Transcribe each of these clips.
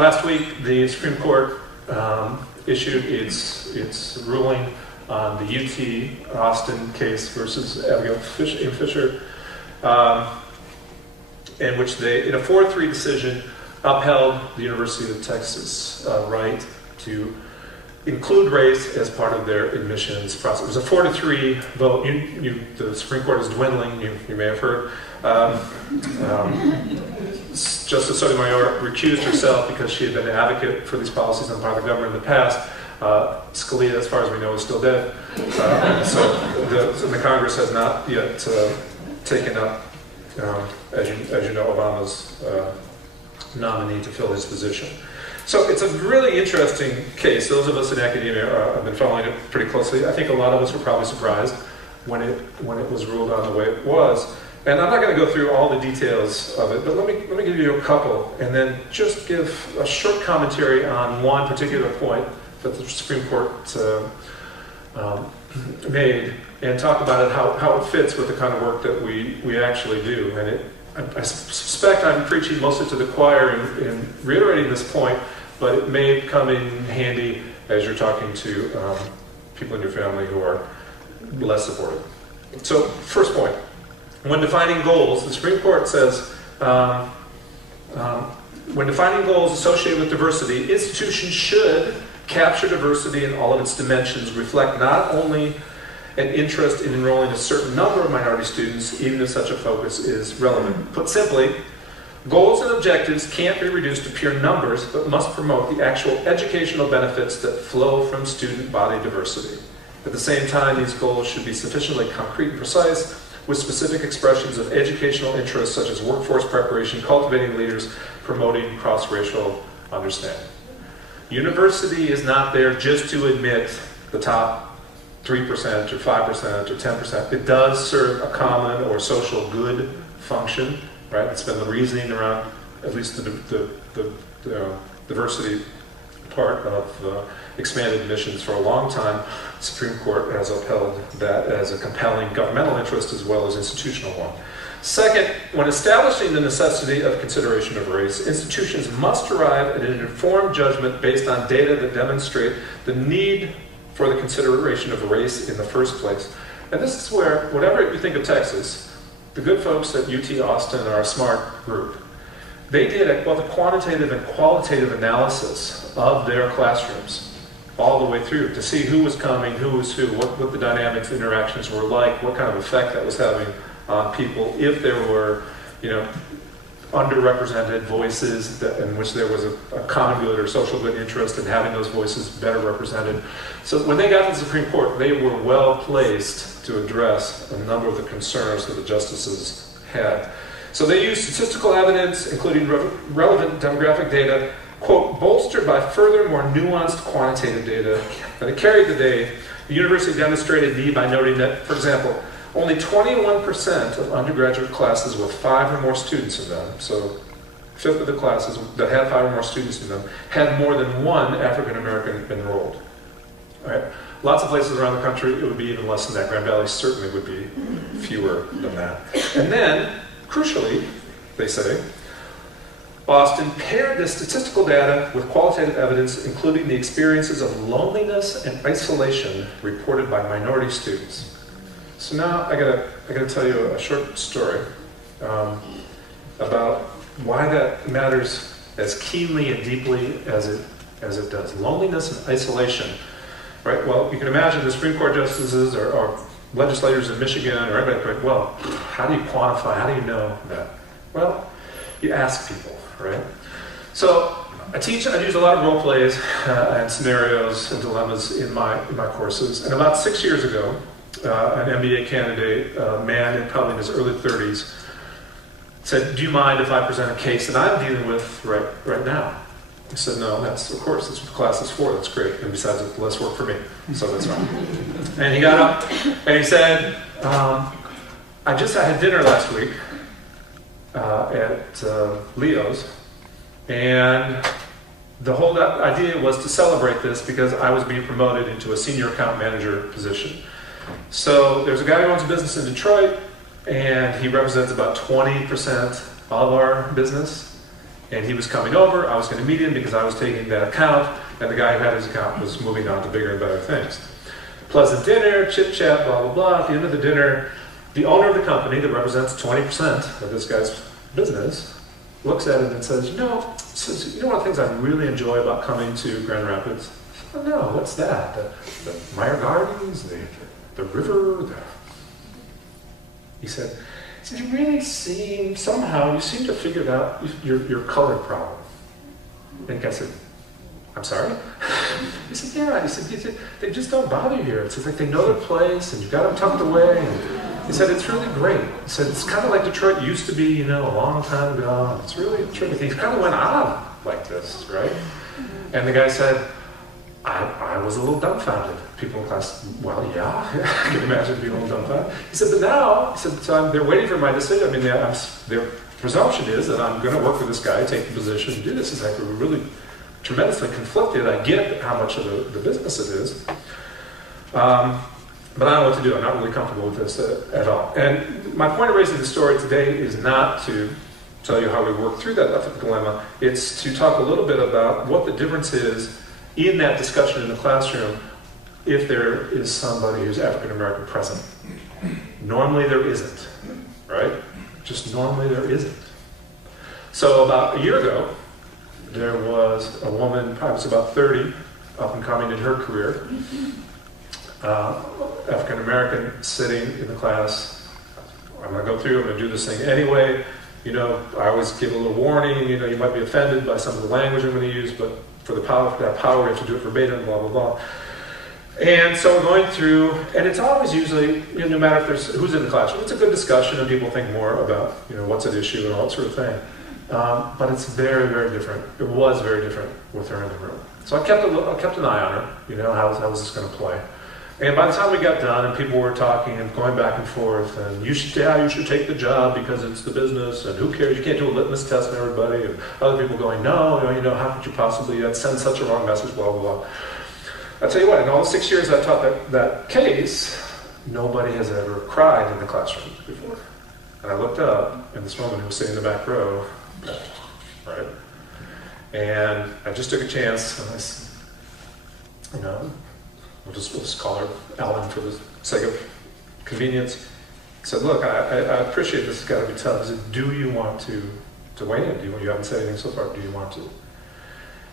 last week, the Supreme Court issued its ruling on the UT Austin case versus Abigail Fisher, in which they, in a 4-3 decision, upheld the University of Texas right to include race as part of their admissions process. It was a 4-3 vote. The Supreme Court is dwindling, you may have heard. Justice Sotomayor recused herself because she had been an advocate for these policies on the part of the government in the past. Scalia, as far as we know, is still dead. So the Congress has not yet taken up, as you know, Obama's nominee to fill his position. So it's a really interesting case. Those of us in academia have been following it pretty closely. I think a lot of us were probably surprised when it was ruled on the way it was. And I'm not going to go through all the details of it, but let me give you a couple, and then just give a short commentary on one particular point that the Supreme Court made, and talk about it, how it fits with the kind of work that we actually do. And I suspect I'm preaching mostly to the choir in reiterating this point, but it may come in handy as you're talking to people in your family who are less supportive. So, first point. When defining goals, the Supreme Court says, when defining goals associated with diversity, institutions should capture diversity in all of its dimensions, reflect not only an interest in enrolling a certain number of minority students, even if such a focus is relevant. Put simply, goals and objectives can't be reduced to pure numbers, but must promote the actual educational benefits that flow from student body diversity. At the same time, these goals should be sufficiently concrete and precise, with specific expressions of educational interests such as workforce preparation, cultivating leaders, promoting cross-racial understanding. University is not there just to admit the top 3% or 5% or 10%. It does serve a common or social good function, right? It's been the reasoning around at least the diversity part of expanded admissions for a long time. The Supreme Court has upheld that as a compelling governmental interest as well as institutional one. Second, when establishing the necessity of consideration of race, institutions must arrive at an informed judgment based on data that demonstrate the need for the consideration of race in the first place. And this is where, whatever you think of Texas, the good folks at UT Austin are a smart group. They did both a quantitative and qualitative analysis of their classrooms all the way through to see who was coming, who was who, what the dynamics, interactions were like, what kind of effect that was having on people, if there were, underrepresented voices in which there was a common good or social good interest in having those voices better represented. So when they got to the Supreme Court, they were well placed to address a number of the concerns that the justices had. So they used statistical evidence, including relevant demographic data, quote, bolstered by further, more nuanced quantitative data. And it carried the day. The university demonstrated need by noting that, for example, only 21% of undergraduate classes with 5 or more students in them, so a fifth of the classes that had 5 or more students in them, had more than one African American enrolled. All right? Lots of places around the country, it would be even less than that. Grand Valley certainly would be fewer than that. And then, crucially, they say, Austin paired this statistical data with qualitative evidence, including the experiences of loneliness and isolation reported by minority students. So now I gotta tell you a short story about why that matters as keenly and deeply as it does. Loneliness and isolation, right? Well, you can imagine the Supreme Court justices or legislators in Michigan or everybody going, well, how do you quantify? How do you know that? Well, you ask people, right? So I use a lot of role plays and scenarios and dilemmas in my courses. And about 6 years ago, an MBA candidate, a man probably in his early 30s, said, do you mind if I present a case that I'm dealing with right now? I said, no, of course, that's what the class is for, that's great. And besides, it's less work for me, so that's fine. And he got up and he said, I had dinner last week at Leo's, and the whole idea was to celebrate this because I was being promoted into a senior account manager position. So there's a guy who owns a business in Detroit, and he represents about 20% of our business. And he was coming over. I was going to meet him because I was taking that account, and the guy who had his account was moving on to bigger and better things. Pleasant dinner, chit-chat, blah, blah, blah. At the end of the dinner, the owner of the company that represents 20% of this guy's business looks at him and says, you know, one of the things I really enjoy about coming to Grand Rapids? Oh, no, what's that? The Meyer Gardens, the river, He said, you really seem, somehow, you seem to have figured out your color problem. And the guy said, I'm sorry? He said, yeah. He said, they just don't bother you here. It's like they know their place, and you've got them tucked away. And he said, it's really great. He said, it's kind of like Detroit used to be, you know, a long time ago. It's really terrific. He kind of went on like this, right? And the guy said, I was a little dumbfounded. People in class, well, yeah, I can imagine being a little dumbfounded. He said, but now, he said, so they're waiting for my decision. I mean, their presumption is that I'm going to work with this guy, take the position, and do this. He's like, we're really tremendously conflicted. I get how much of the business it is. But I don't know what to do. I'm not really comfortable with this at all. And my point of raising the story today is not to tell you how we work through that ethical dilemma. It's to talk a little bit about what the difference is in that discussion in the classroom if there is somebody who's African American present. Normally there isn't, right? Just normally there isn't. So about a year ago, there was a woman, probably was about 30, up and coming in her career, African American, sitting in the class. I'm going to go through, I'm going to do this thing anyway. You know, I always give a little warning, you know, you might be offended by some of the language I'm going to use, but for that power, we have to do it verbatim, blah, blah, blah. And so we're going through, and it's always usually, you know, no matter if there's who's in the classroom, it's a good discussion and people think more about, you know, what's at issue and all that sort of thing. But it's very, very different. It was very different with her in the room. So I kept an eye on her, you know, how was this going to play? And by the time we got done and people were talking and going back and forth, and you should take the job because it's the business, and who cares, you can't do a litmus test on everybody, and other people going, no, you know, how could you possibly send such a wrong message, blah, blah, blah. I'll tell you what, in all the 6 years I've taught that case, nobody has ever cried in the classroom before. And I looked up, and this woman who was sitting in the back row, right? And I just took a chance, and I said, you know, we'll just call her Ellen for the sake of convenience. I said, look, I appreciate this, it's got to be tough. I said, do you want to weigh in? You haven't said anything so far, do you want to?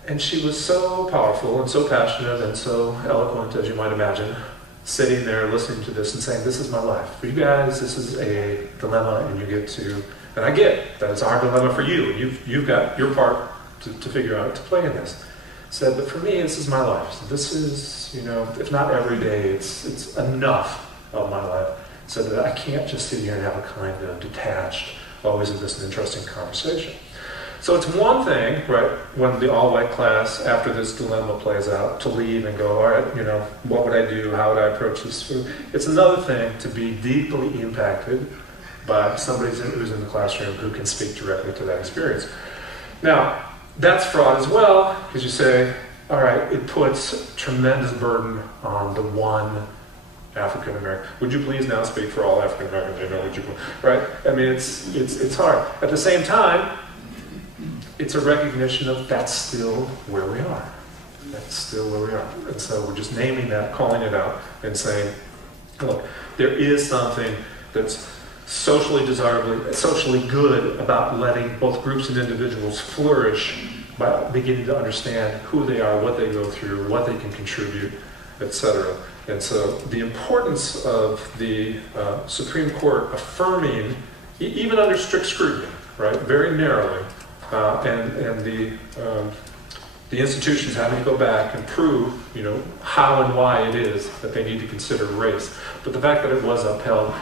And she was so powerful and so passionate and so eloquent, as you might imagine, sitting there listening to this and saying, this is my life. For you guys, this is a dilemma, and you get to, and I get that it's a hard dilemma for you. You've got your part to figure out, to play in this. Said, but for me, this is my life. So this is, you know, if not every day, it's enough of my life. So that I can't just sit here and have a kind of detached, always in this interesting conversation. So it's one thing, right, when the all-white class, after this dilemma plays out, to leave and go, all right, you know, what would I do? How would I approach this? It's another thing to be deeply impacted by somebody who's in the classroom who can speak directly to that experience. Now, that's fraught as well, because you say, all right, it puts tremendous burden on the one African American. Would you please now speak for all African Americans? You know, would you, right? I mean, it's hard. At the same time, it's a recognition of that's still where we are. That's still where we are. And so we're just naming that, calling it out, and saying, look, there is something that's socially desirably, socially good about letting both groups and individuals flourish by beginning to understand who they are, what they go through, what they can contribute, etc. And so the importance of the Supreme Court affirming, even under strict scrutiny, right, very narrowly, and the institutions having to go back and prove, you know, how and why it is that they need to consider race. But the fact that it was upheld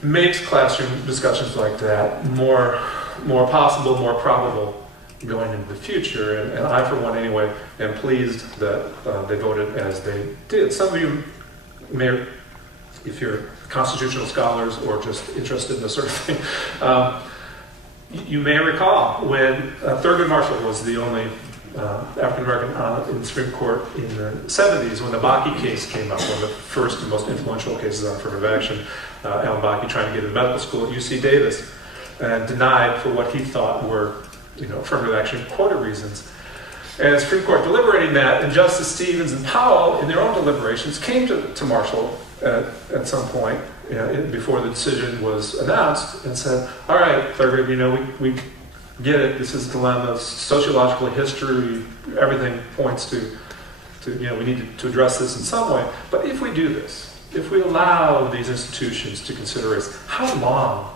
makes classroom discussions like that more possible, more probable going into the future. And I, for one anyway, am pleased that they voted as they did. Some of you may, if you're constitutional scholars or just interested in this sort of thing, you may recall when Thurgood Marshall was the only African American in the Supreme Court in the 70s, when the Bakke case came up, one of the first and most influential cases on affirmative action. Alan Bakke trying to get into medical school at UC Davis, and denied for what he thought were affirmative action quota reasons. And the Supreme Court deliberating that, and Justice Stevens and Powell, in their own deliberations, came to Marshall at some point before the decision was announced and said, all right, Thurgood, we get it. This is a dilemma. Sociological history, everything points to we need to address this in some way. But if we do this, if we allow these institutions to consider race, how long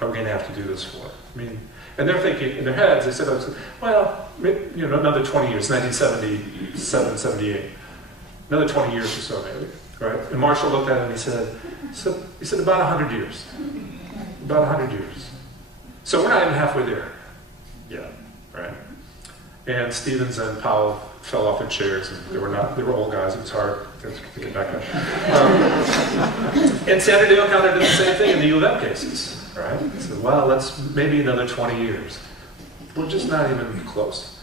are we going to have to do this for? And they're thinking in their heads, they said, well, another 20 years, 1977, 78. Another 20 years or so, maybe, right? And Marshall looked at it and he said about 100 years. About 100 years. So we're not even halfway there yet, right? And Stevens and Powell fell off their chairs, and they were old guys, it was hard to get back up. And Sandra Day O'Connor did the same thing in the U of M cases. Right? So, well, let's maybe another 20 years. We're just not even close.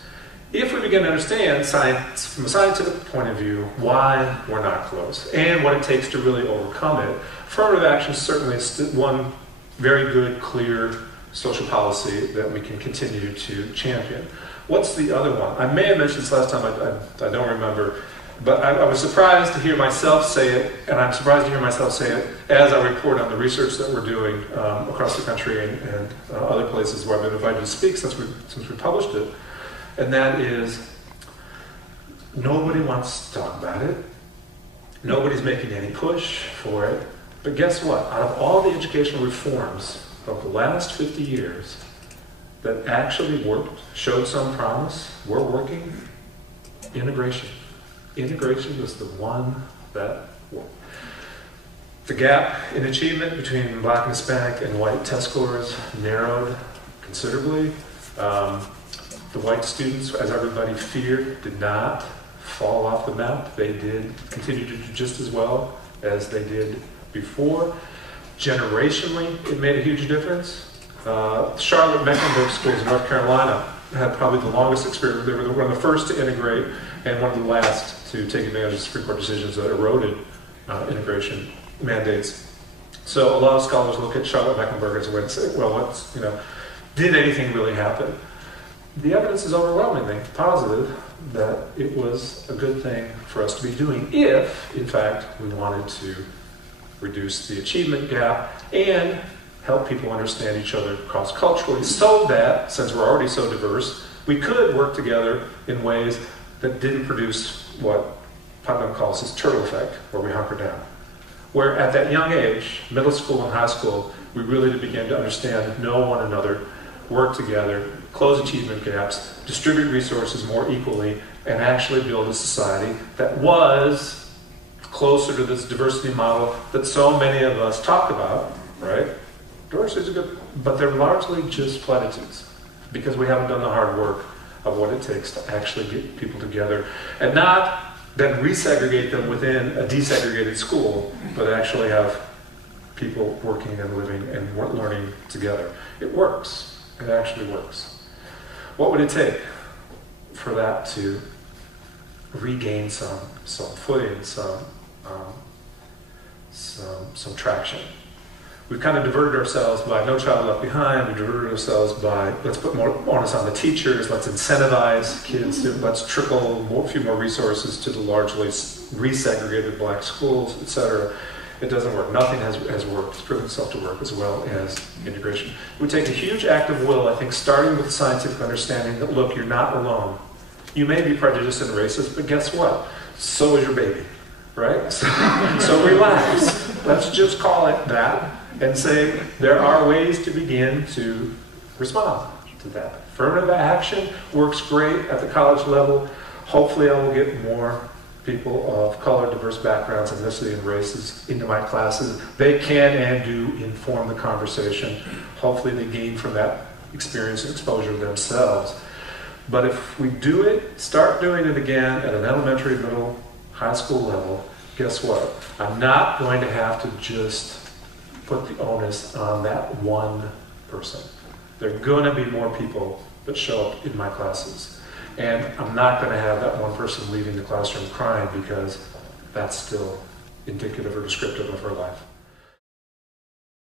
If we begin to understand science from a scientific point of view, why we're not close, and what it takes to really overcome it, affirmative action certainly is one very good, clear social policy that we can continue to champion. What's the other one? I may have mentioned this last time, I don't remember. But I was surprised to hear myself say it, and I'm surprised to hear myself say it as I report on the research that we're doing across the country and other places where I've been invited to speak since we published it. And that is, nobody wants to talk about it. Nobody's making any push for it. But guess what? Out of all the educational reforms of the last 50 years that actually worked, showed some promise, were working, integration. Integration was the one that worked. The gap in achievement between Black and Hispanic and white test scores narrowed considerably. The white students, as everybody feared, did not fall off the map. They did continue to do just as well as they did before. Generationally, it made a huge difference. Charlotte Mecklenburg schools in North Carolina had probably the longest experience. They were one of the first to integrate and one of the last to take advantage of Supreme Court decisions that eroded integration mandates. So a lot of scholars look at Charlotte Mecklenburg as a way to say, well, did anything really happen? The evidence is overwhelmingly positive that it was a good thing for us to be doing if, in fact, we wanted to reduce the achievement gap and help people understand each other cross-culturally so that, since we're already so diverse, we could work together in ways that didn't produce what Putnam calls his turtle effect, where we hunker down. Where at that young age, middle school and high school, we really begin to understand, know one another, work together, close achievement gaps, distribute resources more equally, and actually build a society that was closer to this diversity model that so many of us talk about, right? Diversity is good, but they're largely just platitudes because we haven't done the hard work of what it takes to actually get people together and not then resegregate them within a desegregated school, but actually have people working and living and learning together. It works. It actually works. What would it take for that to regain some footing, some traction? We've kind of diverted ourselves by No Child Left Behind. We diverted ourselves by let's put more onus on the teachers. Let's incentivize kids. Let's trickle a few more resources to the largely resegregated black schools, etc. It doesn't work. Nothing has worked. It's proven itself to work as well as integration. It would take a huge act of will, I think, starting with the scientific understanding that, look, you're not alone. You may be prejudiced and racist, but guess what? So is your baby, right? So relax. Let's just call it that and say there are ways to begin to respond to that. Affirmative action works great at the college level. Hopefully I will get more people of color, diverse backgrounds, ethnicity, and races into my classes. They can and do inform the conversation. Hopefully they gain from that experience and exposure themselves. But if we do it, start doing it again at an elementary, middle, high school level, guess what? I'm not going to have to just put the onus on that one person. There are going to be more people that show up in my classes. And I'm not going to have that one person leaving the classroom crying because that's still indicative or descriptive of her life.